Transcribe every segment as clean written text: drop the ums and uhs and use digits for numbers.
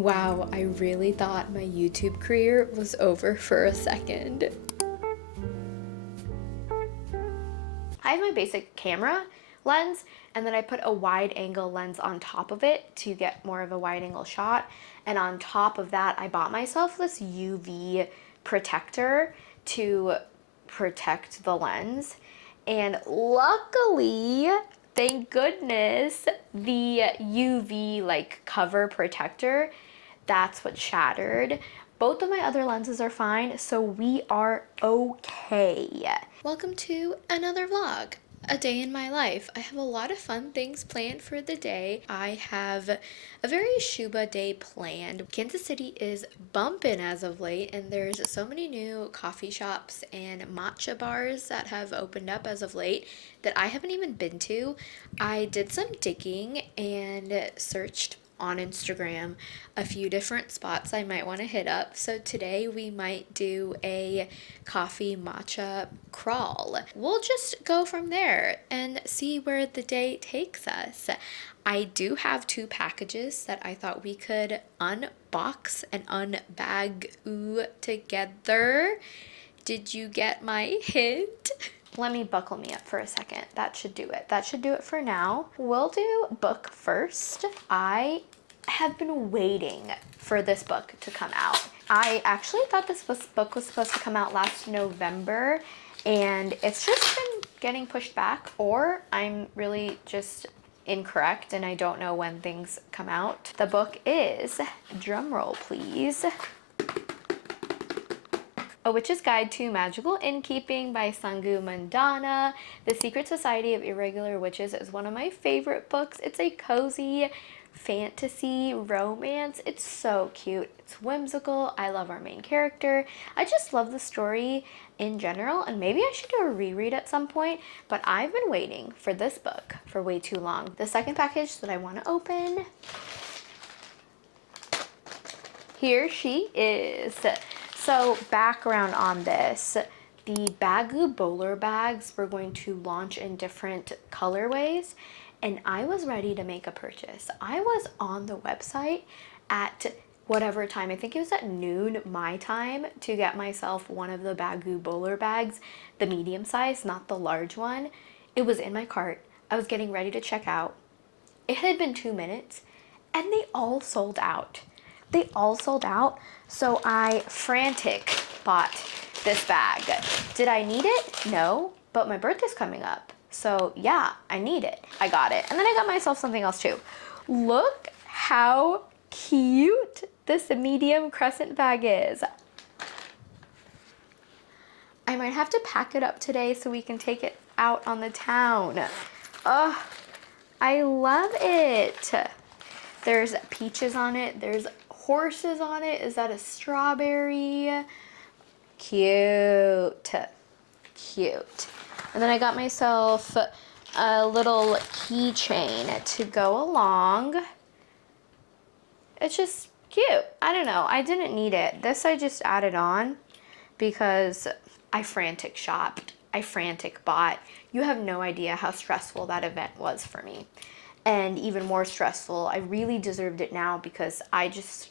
Wow, I really thought my YouTube career was over for a second. I have my basic camera lens, and then I put a wide angle lens on top of it to get more of a wide angle shot. And on top of that, I bought myself this UV protector to protect the lens. And luckily, thank goodness, the UV like cover protector, that's what shattered. Both of my other lenses are fine, so we are okay. Welcome to another vlog. A day in my life. I have a lot of fun things planned for the day. I have a very Shuba day planned. Kansas City is bumping as of late, and there's so many new coffee shops and matcha bars that have opened up as of late that I haven't even been to. I did some digging and searched on Instagram a few different spots I might want to hit up. So today we might do a coffee matcha crawl. We'll just go from there and see where the day takes us. I do have two packages that I thought we could unbox and unbag together. Did you get my hint? Let me buckle me up for a second. That should do it. That should do it for now. We'll do book first. I have been waiting for this book to come out. I actually thought this book was supposed to come out last November, and it's just been getting pushed back, or I'm really just incorrect and I don't know when things come out. The book is, drumroll please, A Witch's Guide to Magical Innkeeping by Sangu Mandana. The Secret Society of Irregular Witches is one of my favorite books. It's a cozy fantasy romance. It's so cute. It's whimsical. I love our main character. I just love the story in general, and maybe I should do a reread at some point, but I've been waiting for this book for way too long. The second package that I want to open, here she is. So background on this, the Baggu bowler bags were going to launch in different colorways, and I was ready to make a purchase. I was on the website at whatever time, I think it was at noon my time, to get myself one of the Baggu bowler bags, the medium size, not the large one. It was in my cart. I was getting ready to check out. It had been 2 minutes and they all sold out. They all sold out, so I frantic bought this bag. Did I need it? No, but my birthday's coming up, so yeah, I need it. I got it, and then I got myself something else too. Look how cute this medium crescent bag is. I might have to pack it up today so we can take it out on the town. Oh, I love it. There's peaches on it. There's horses on it. Is that a strawberry? Cute. Cute. And then I got myself a little keychain to go along. It's just cute. I don't know. I didn't need it. This I just added on because I frantic shopped. I frantic bought. You have no idea how stressful that event was for me. And even more stressful, I really deserved it now because I just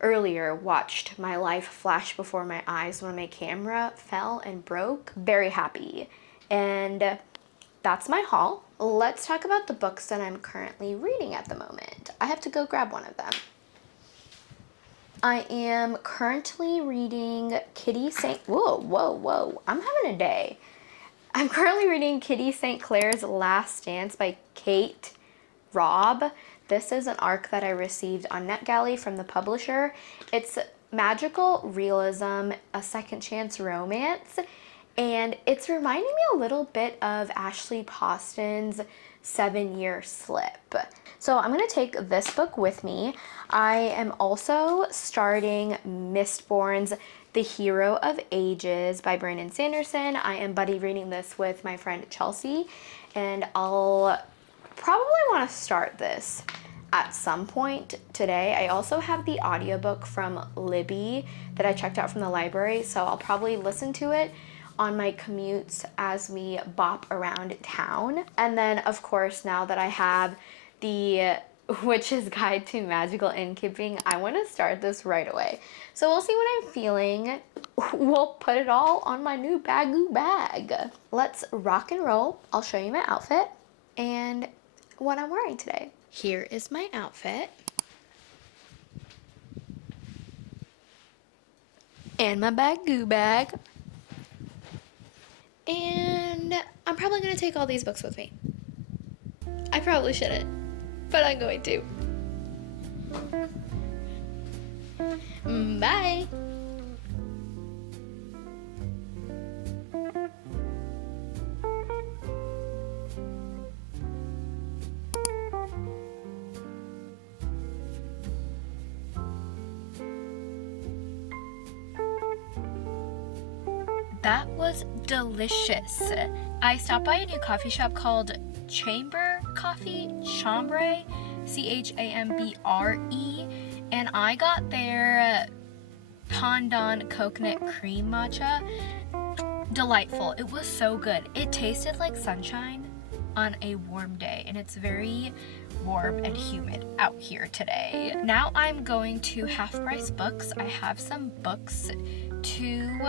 earlier watched my life flash before my eyes when my camera fell and broke. Very happy. And that's my haul. Let's talk about the books that I'm currently reading at the moment. I have to go grab one of them. I am currently reading Kitty St. Whoa. I'm having a day. I'm currently reading Kitty St. Clair's Last Dance by Kate Robb. This is an arc that I received on NetGalley from the publisher. It's magical realism, a second chance romance, and it's reminding me a little bit of Ashley Poston's 7-Year Slip. So I'm going to take this book with me. I am also starting Mistborn's The Hero of Ages by Brandon Sanderson. I am buddy reading this with my friend Chelsea, and I'll probably want to start this at some point today. I also have the audiobook from Libby that I checked out from the library, so I'll probably listen to it on my commutes as we bop around town. And then of course, now that I have the Witch's Guide to Magical Innkeeping. I want to start this right away. So we'll see what I'm feeling. We'll put it all on my new Baggu bag. Let's rock and roll. I'll show you my outfit and what I'm wearing today. Here is my outfit. And my Baggu bag. And I'm probably going to take all these books with me. I probably shouldn't, but I'm going to. Bye. That was delicious. I stopped by a new coffee shop called Chambre Coffee, Chambre, Chambre, and I got their pandan coconut cream matcha. Delightful. It was so good. It tasted like sunshine on a warm day, and it's very warm and humid out here today. Now I'm going to Half Price Books. I have some books to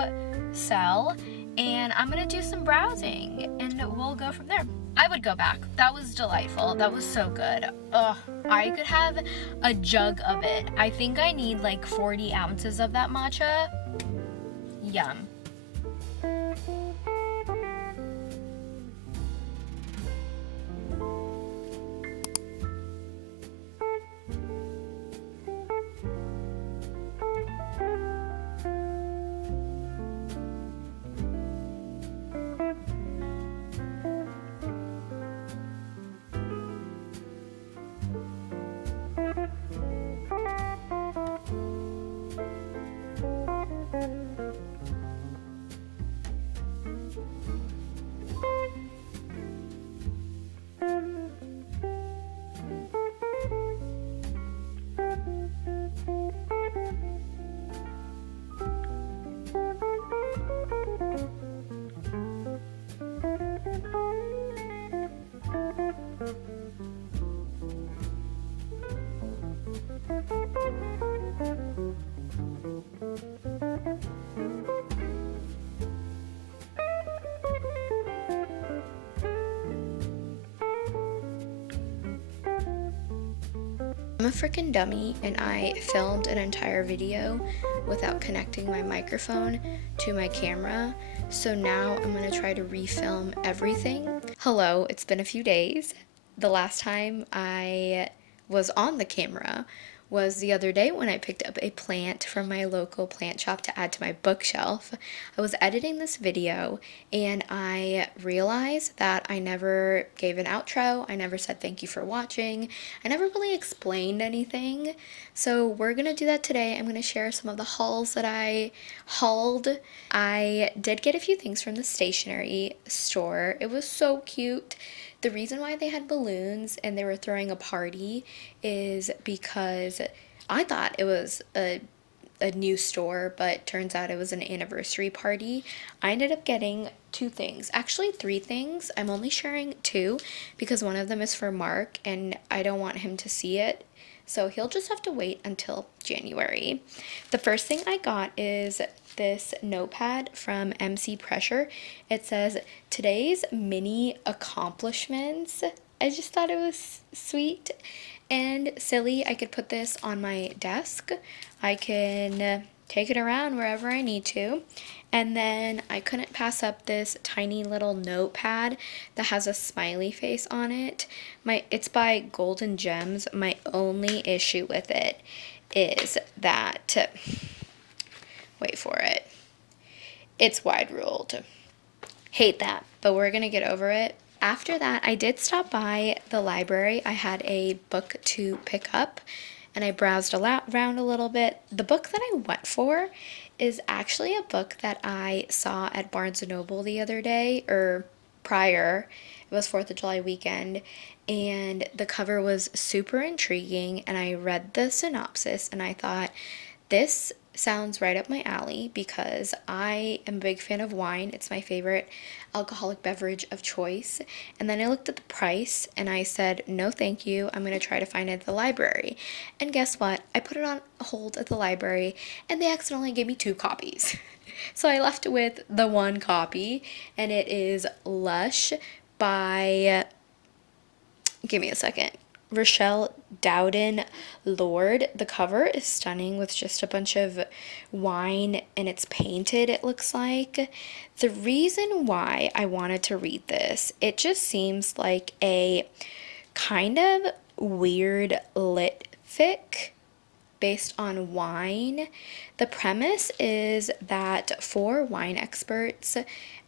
sell, and I'm gonna do some browsing and we'll go from there. I would go back. That was delightful. That was so good. Ugh, I could have a jug of it. I think I need like 40 ounces of that matcha. Yum. I'm a freaking dummy, and I filmed an entire video without connecting my microphone to my camera, so now I'm gonna try to refilm everything. Hello, it's been a few days. The last time I was on the camera was the other day when I picked up a plant from my local plant shop to add to my bookshelf. I was editing this video and I realized that I never gave an outro. I never said thank you for watching. I never really explained anything. So we're gonna do that today. I'm gonna share some of the hauls that I hauled. I did get a few things from the stationery store. It was so cute. The reason why they had balloons and they were throwing a party is because I thought it was a new store, but turns out it was an anniversary party. I ended up getting 2 things, actually 3 things. I'm only sharing 2 because one of them is for Mark and I don't want him to see it. So he'll just have to wait until January. The first thing I got is this notepad from MC Pressure. It says, today's mini accomplishments. I just thought it was sweet and silly. I could put this on my desk. I can take it around wherever I need to. And then I couldn't pass up this tiny little notepad that has a smiley face on it. It's by Golden Gems. My only issue with it is that, wait for it, it's wide ruled. Hate that, but we're gonna get over it. After that, I did stop by the library. I had a book to pick up and I browsed around a little bit. The book that I went for is actually a book that I saw at Barnes & Noble the other day, or prior. It was 4th of July weekend, and the cover was super intriguing, and I read the synopsis, and I thought, This sounds right up my alley because I am a big fan of wine. It's my favorite alcoholic beverage of choice. And then I looked at the price and I said, no, thank you. I'm going to try to find it at the library. And guess what? I put it on hold at the library and they accidentally gave me 2 copies. So I left with the 1 copy, and it is Lush by, give me a second, Rochelle Dowden Lord. The cover is stunning with just a bunch of wine and it's painted, it looks like. The reason why I wanted to read this, it just seems like a kind of weird lit fic based on wine. The premise is that 4 wine experts,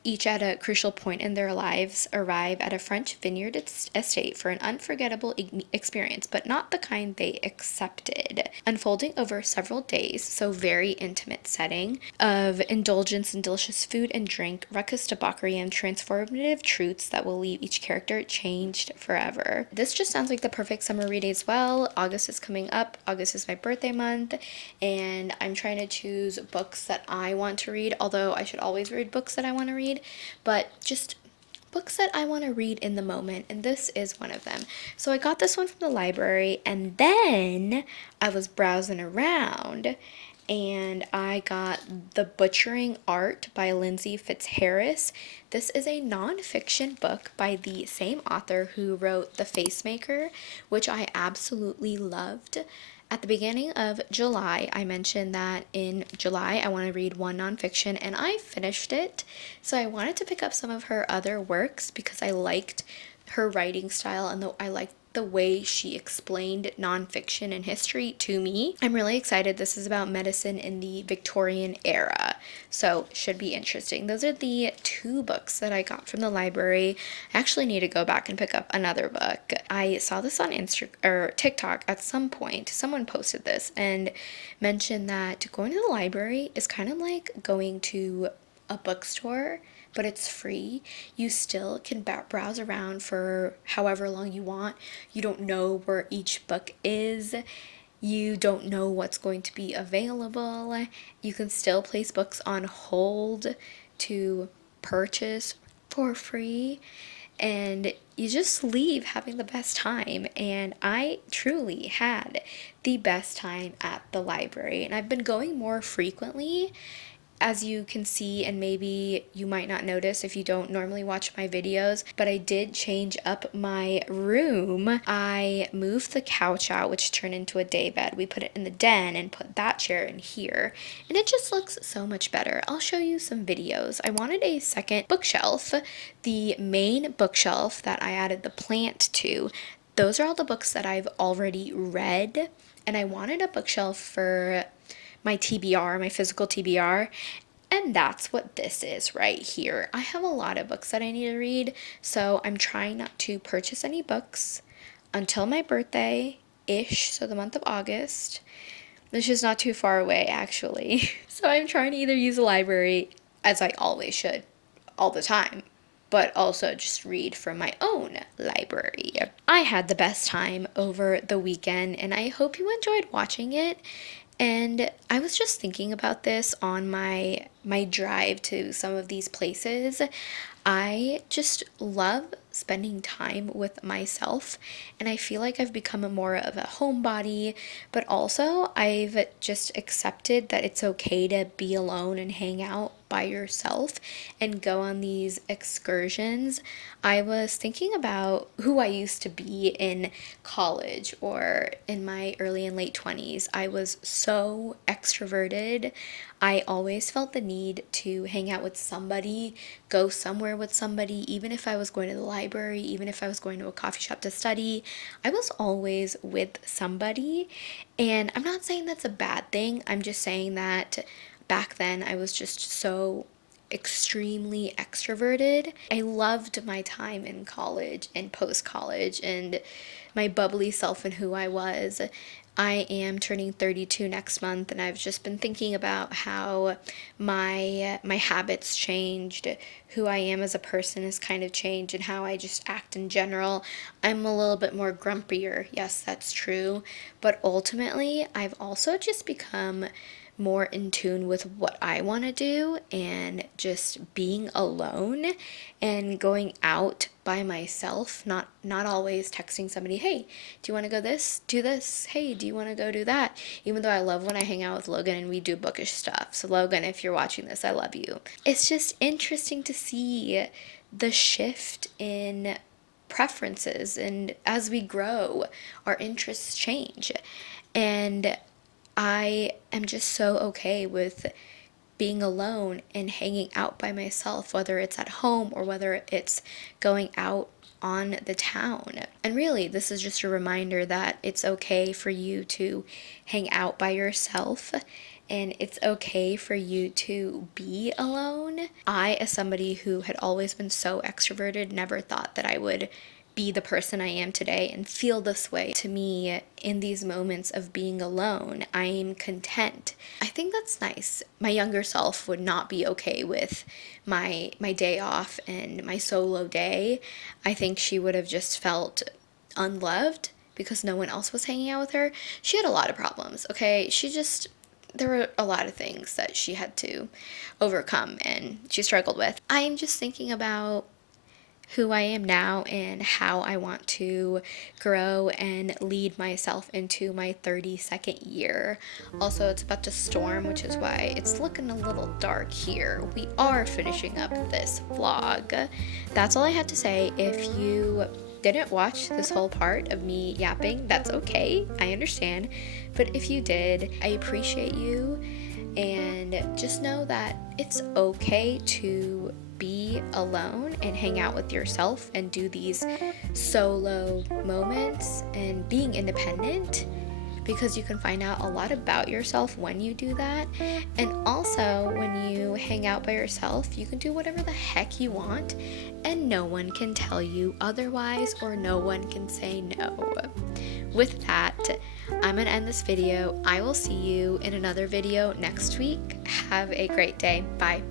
each at a crucial point in their lives, arrive at a French vineyard estate for an unforgettable experience, but not the kind they accepted, unfolding over several days. So very intimate setting of indulgence in delicious food and drink, ruckus debauchery, and transformative truths that will leave each character changed forever. This just sounds like the perfect summer read as well. August is coming up. August is my birthday month, and I'm trying to choose books that I want to read, although I should always read books that I want to read, but just books that I want to read in the moment, and this is one of them. So I got this one from the library, and then I was browsing around and I got The Butchering Art by Lindsay Fitzharris. This is a nonfiction book by the same author who wrote The Facemaker, which I absolutely loved. At the beginning of July, I mentioned that in July I want to read 1 nonfiction, and I finished it. So I wanted to pick up some of her other works because I liked her writing style and I liked the way she explained nonfiction and history to me. I'm really excited. This is about medicine in the Victorian era, so should be interesting. Those are the 2 books that I got from the library. I actually need to go back and pick up another book. I saw this on TikTok at some point. Someone posted this and mentioned that going to the library is kind of like going to a bookstore, but it's free. You still can browse around for however long you want. You don't know where each book is. You don't know what's going to be available. You can still place books on hold to purchase for free. And you just leave having the best time. And I truly had the best time at the library. And I've been going more frequently, as you can see, and maybe you might not notice if you don't normally watch my videos, but I did change up my room. I moved the couch out, which turned into a day bed. We put it in the den and put that chair in here, and it just looks so much better. I'll show you some videos. I wanted a second bookshelf. The main bookshelf that I added the plant to, those are all the books that I've already read, and I wanted a bookshelf for my TBR, my physical TBR, and that's what this is right here. I have a lot of books that I need to read, so I'm trying not to purchase any books until my birthday-ish, so the month of August, which is not too far away, actually. So I'm trying to either use a library, as I always should, all the time, but also just read from my own library. I had the best time over the weekend, and I hope you enjoyed watching it. And I was just thinking about this on my drive to some of these places. I just love spending time with myself, and I feel like I've become more of a homebody, but also I've just accepted that it's okay to be alone and hang out by yourself and go on these excursions. I was thinking about who I used to be in college or in my early and late 20s. I was so extroverted. I always felt the need to hang out with somebody, go somewhere with somebody, even if I was going to the library, even if I was going to a coffee shop to study. I was always with somebody, and I'm not saying that's a bad thing. I'm just saying that back then I was just so extremely extroverted. I loved my time in college and post college and my bubbly self and who I was. I am turning 32 next month, and I've just been thinking about how my habits changed, who I am as a person has kind of changed, and how I just act in general. I'm a little bit more grumpier. Yes, that's true. But ultimately, I've also just become more in tune with what I want to do and just being alone and going out by myself, not always texting somebody, "Hey, do you want to go this? Do this. Hey, do you want to go do that?" Even though I love when I hang out with Logan and we do bookish stuff. So Logan, if you're watching this, I love you. It's just interesting to see the shift in preferences, and as we grow, our interests change. And I am just so okay with being alone and hanging out by myself, whether it's at home or whether it's going out on the town. And really, this is just a reminder that it's okay for you to hang out by yourself, and it's okay for you to be alone. I, as somebody who had always been so extroverted, never thought that I would be the person I am today and feel this way. To me, in these moments of being alone, I'm content. I think that's nice. My younger self would not be okay with my day off and my solo day. I think she would have just felt unloved because no one else was hanging out with her. She had a lot of problems, okay? There were a lot of things that she had to overcome and she struggled with. I'm just thinking about who I am now and how I want to grow and lead myself into my 32nd year. Also, it's about to storm, which is why it's looking a little dark here. We are finishing up this vlog. That's all I had to say. If you didn't watch this whole part of me yapping, that's okay. I understand. But if you did, I appreciate you. And just know that it's okay to be alone and hang out with yourself and do these solo moments and being independent, because you can find out a lot about yourself when you do that. And also, when you hang out by yourself, you can do whatever the heck you want and no one can tell you otherwise, or no one can say no. With that, I'm gonna end this video. I will see you in another video next week. Have a great day. Bye.